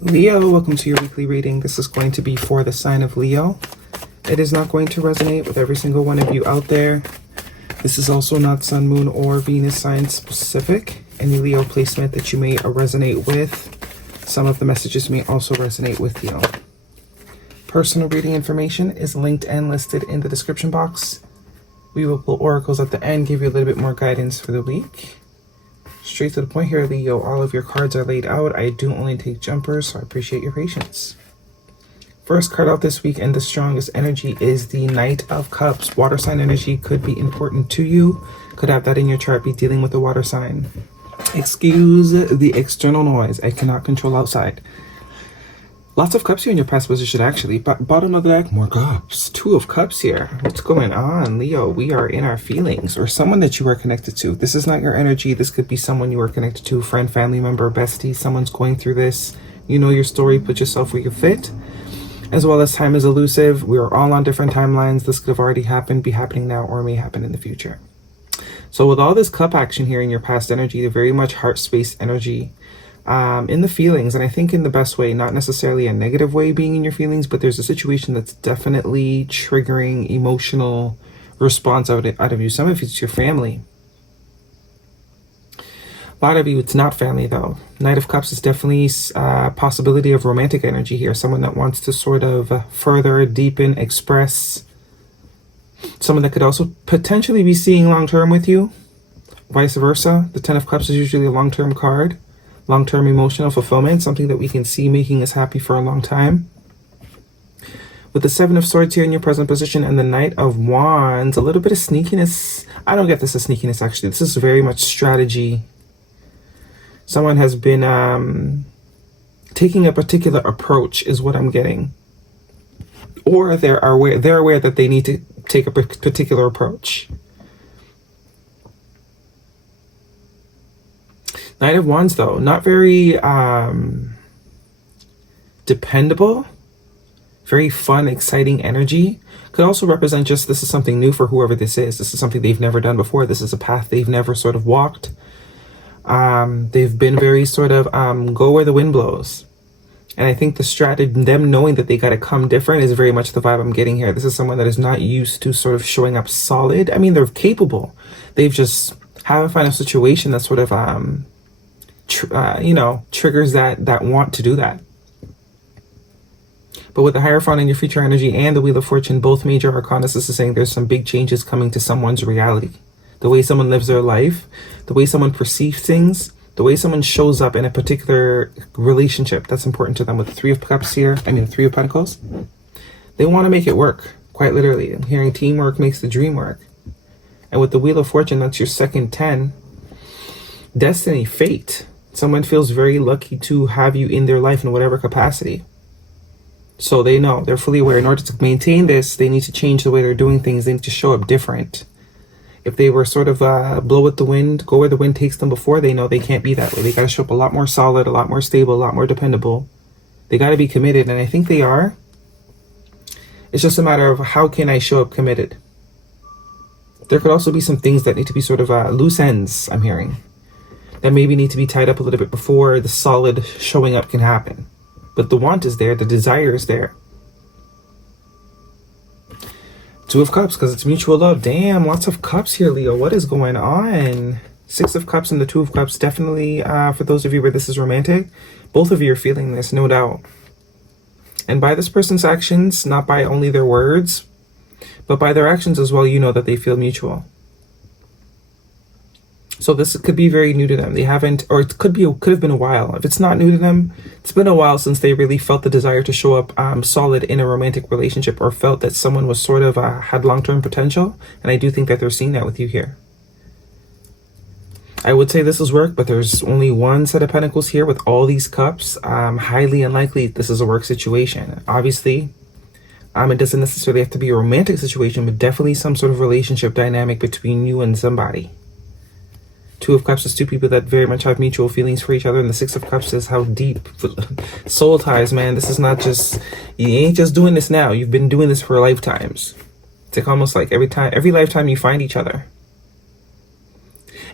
Leo, welcome to your weekly reading. This is going to be for the sign of Leo. It is not going to resonate with every single one of you out there. This is also not Sun, Moon, or Venus sign specific. Any Leo placement that you may resonate with, some of the messages may also resonate with you. Personal reading information is linked and listed in the description box. We will pull oracles at the end, give you a little bit more guidance for the week. Straight to the point here, Leo. All of your cards are laid out. I do only take jumpers, so I appreciate your patience. First card out this week and the strongest energy is the Knight of Cups. Water sign energy could be important to you. Could have that in your chart, be dealing with a water sign. Excuse the external noise. I cannot control outside. Lots of cups here in your past position, actually. But bottom of the deck, more cups. Two of cups here. What's going on, Leo? We are in our feelings, or someone that you are connected to. This is not your energy. This could be someone you are connected to, friend, family member, bestie. Someone's going through this. You know your story. Put yourself where you fit. As well as time is elusive. We are all on different timelines. This could have already happened, be happening now, or may happen in the future. So with all this cup action here in your past energy, they're very much heart space energy. In the feelings, and I think in the best way, not necessarily a negative way being in your feelings, but there's a situation that's definitely triggering emotional response out of you. Some of it's your family. A lot of you, it's not family though. Knight of Cups is definitely a possibility of romantic energy here. Someone that wants to sort of further, deepen, express. Someone that could also potentially be seeing long-term with you. Vice versa. The Ten of Cups is usually a long-term card. Long-term emotional fulfillment, something that we can see making us happy for a long time. With the Seven of Swords here in your present position and the Knight of Wands, a little bit of sneakiness. I don't get this as sneakiness, actually. This is very much strategy. Someone has been taking a particular approach is what I'm getting. Or they're aware that they need to take a particular approach. Knight of Wands, though, not very dependable, very fun, exciting energy. Could also represent just this is something new for whoever this is. This is something they've never done before. This is a path they've never sort of walked. They've been very sort of go where the wind blows. And I think the strategy, them knowing that they got to come different is very much the vibe I'm getting here. This is someone that is not used to sort of showing up solid. I mean, they're capable. They've just haven't found a situation that sort of triggers that want to do that. But with the Hierophant in your future energy and the Wheel of Fortune, both major arcana, this is saying there's some big changes coming to someone's reality. The way someone lives their life, the way someone perceives things, the way someone shows up in a particular relationship. That's important to them. With the Three of Cups here, the Three of Pentacles, they want to make it work, quite literally. I'm hearing teamwork makes the dream work. And with the Wheel of Fortune, that's your second 10. Destiny, fate. Someone feels very lucky to have you in their life in whatever capacity. So they know, they're fully aware. In order to maintain this, they need to change the way they're doing things. They need to show up different. If they were sort of blow with the wind, go where the wind takes them before, they know they can't be that way. They got to show up a lot more solid, a lot more stable, a lot more dependable. They got to be committed, and I think they are. It's just a matter of how can I show up committed. There could also be some things that need to be sort of loose ends, I'm hearing. That maybe need to be tied up a little bit before the solid showing up can happen. But the want is there, the desire is there. Two of Cups, because it's mutual love. Damn, lots of cups here, Leo. What is going on? Six of Cups and the Two of Cups. Definitely, for those of you where this is romantic, both of you are feeling this, no doubt. And by this person's actions, not by only their words, but by their actions as well, you know that they feel mutual. So this could be very new to them. They haven't, or it could have been a while. If it's not new to them, it's been a while since they really felt the desire to show up solid in a romantic relationship, or felt that someone was sort of had long-term potential. And I do think that they're seeing that with you here. I would say this is work, but there's only one set of pentacles here with all these cups. Highly unlikely this is a work situation. Obviously, it doesn't necessarily have to be a romantic situation, but definitely some sort of relationship dynamic between you and somebody. Two of Cups is two people that very much have mutual feelings for each other, and the Six of Cups is how deep soul ties, man. This is not just, you ain't just doing this now. You've been doing this for lifetimes. It's like almost like every lifetime you find each other.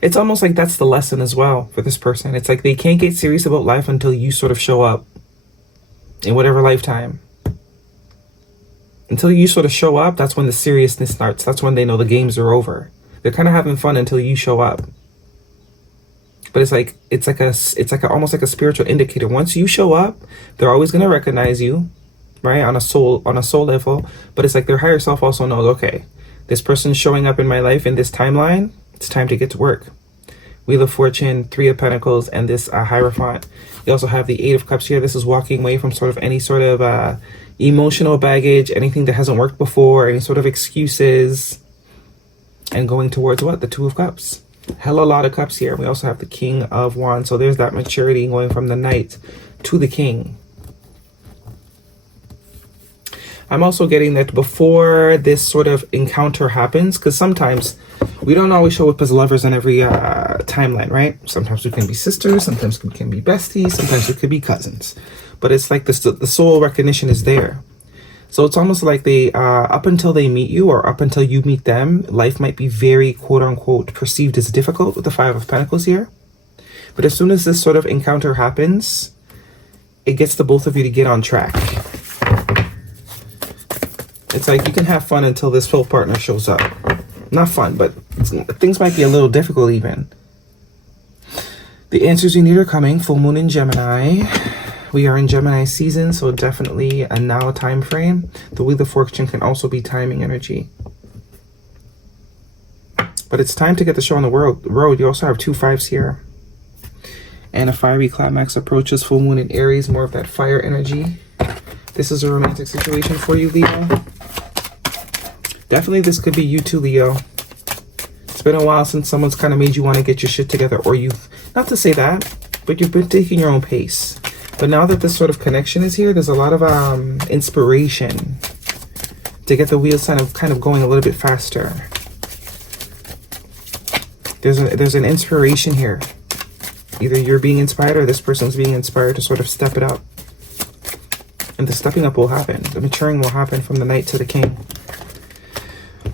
It's almost like that's the lesson as well for this person. It's like they can't get serious about life until you sort of show up. in whatever lifetime. Until you sort of show up, that's when the seriousness starts. That's when they know the games are over. They're kind of having fun until you show up. But it's like almost like a spiritual indicator. Once you show up, they're always going to recognize you, right? On a soul level. But it's like their higher self also knows, okay, this person's showing up in my life in this timeline. It's time to get to work. Wheel of Fortune, Three of Pentacles, and this Hierophant. You also have the Eight of Cups here. This is walking away from sort of any sort of emotional baggage, anything that hasn't worked before, any sort of excuses, and going towards what? The Two of Cups. Hella lot of cups here. We also have the King of Wands. So there's that maturity going from the Knight to the King. I'm also getting that before this sort of encounter happens, because sometimes we don't always show up as lovers in every timeline, right? Sometimes we can be sisters, sometimes we can be besties, sometimes we could be cousins. But it's like the soul recognition is there. So it's almost like they, up until they meet you or up until you meet them, life might be very, quote unquote, perceived as difficult with the Five of Pentacles here. But as soon as this sort of encounter happens, it gets the both of you to get on track. It's like you can have fun until this full partner shows up. Not fun, but things might be a little difficult even. The answers you need are coming. Full moon in Gemini. We are in Gemini season, so definitely a now time frame. The Wheel of Fortune can also be timing energy. But it's time to get the show on the road. You also have two fives here. And a fiery climax approaches. Full moon in Aries, more of that fire energy. This is a romantic situation for you, Leo. Definitely this could be you too, Leo. It's been a while since someone's kind of made you want to get your shit together, or you've, not to say that, but you've been taking your own pace. But now that this sort of connection is here, there's a lot of inspiration to get the wheels kind of going a little bit faster. There's an inspiration here. Either you're being inspired or this person's being inspired to sort of step it up. And the stepping up will happen. The maturing will happen from the Knight to the King.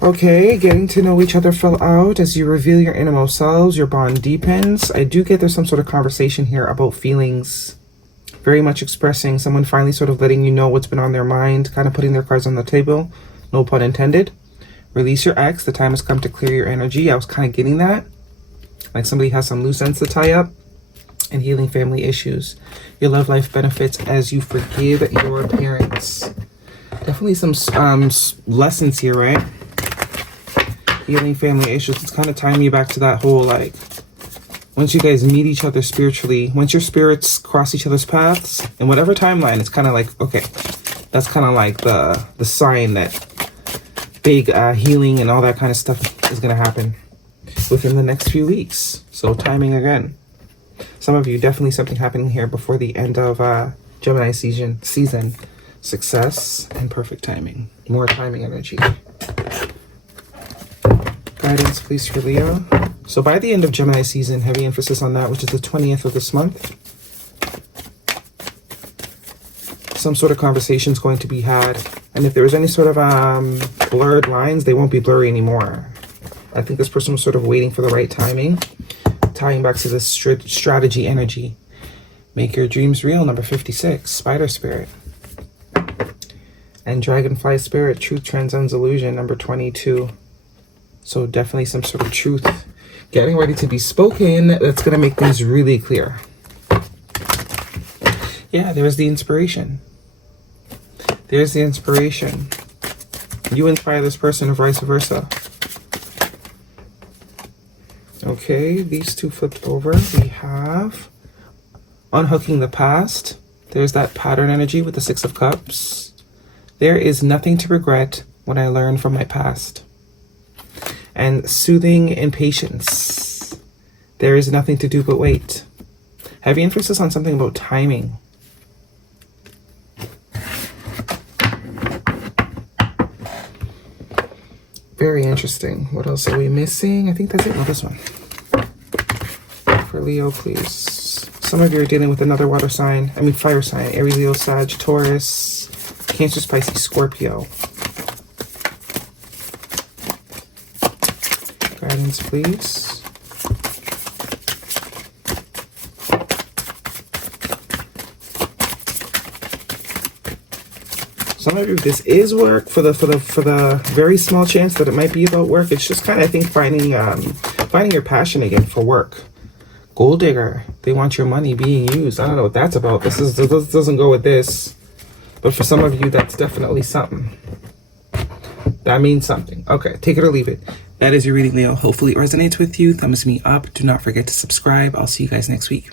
Okay, getting to know each other fell out. As you reveal your innermost selves, your bond deepens. I do get there's some sort of conversation here about feelings. Very much expressing, someone finally sort of letting you know what's been on their mind, kind of putting their cards on the table. No pun intended. Release your ex. The time has come to clear your energy. I was kind of getting that. Like somebody has some loose ends to tie up. And healing family issues. Your love life benefits as you forgive your parents. Definitely some lessons here, right? Healing family issues. It's kind of tying me back to that whole, like, once you guys meet each other spiritually, once your spirits cross each other's paths, in whatever timeline, it's kind of like, okay, that's kind of like the sign that big healing and all that kind of stuff is going to happen within the next few weeks. So timing again. Some of you, definitely something happening here before the end of Gemini season. Success and perfect timing. More timing energy. Guidance, please, for Leo. So by the end of Gemini season, heavy emphasis on that, which is the 20th of this month. Some sort of conversation is going to be had. And if there was any sort of blurred lines, they won't be blurry anymore. I think this person was sort of waiting for the right timing. Tying back to this strategy energy. Make your dreams real, number 56. Spider Spirit. And Dragonfly Spirit, Truth Transcends Illusion, number 22. So definitely some sort of truth getting ready to be spoken that's going to make things really clear. Yeah, there's the inspiration. There's the inspiration. You inspire this person or vice versa. Okay, these two flipped over. We have unhooking the past. There's that pattern energy with the Six of Cups. There is nothing to regret when I learned from my past. And soothing impatience. There is nothing to do but wait. Heavy emphasis on something about timing. Very interesting. What else are we missing? I think that's it. No, this one. For Leo, please. Some of you are dealing with another water sign. I mean, fire sign. Aries, Leo, Sag, Taurus, Cancer, Pisces, Scorpio. Guidance, please. some of you, this is work. For the very small chance that it might be about work, it's just kind of, I think, finding your passion again for work. Gold digger. They want your money being used. I don't know what that's about. This doesn't go with this. But for some of you, that's definitely something. That means something. Okay, take it or leave it. That is your reading, Leo. Hopefully it resonates with you. Thumbs me up. Do not forget to subscribe. I'll see you guys next week.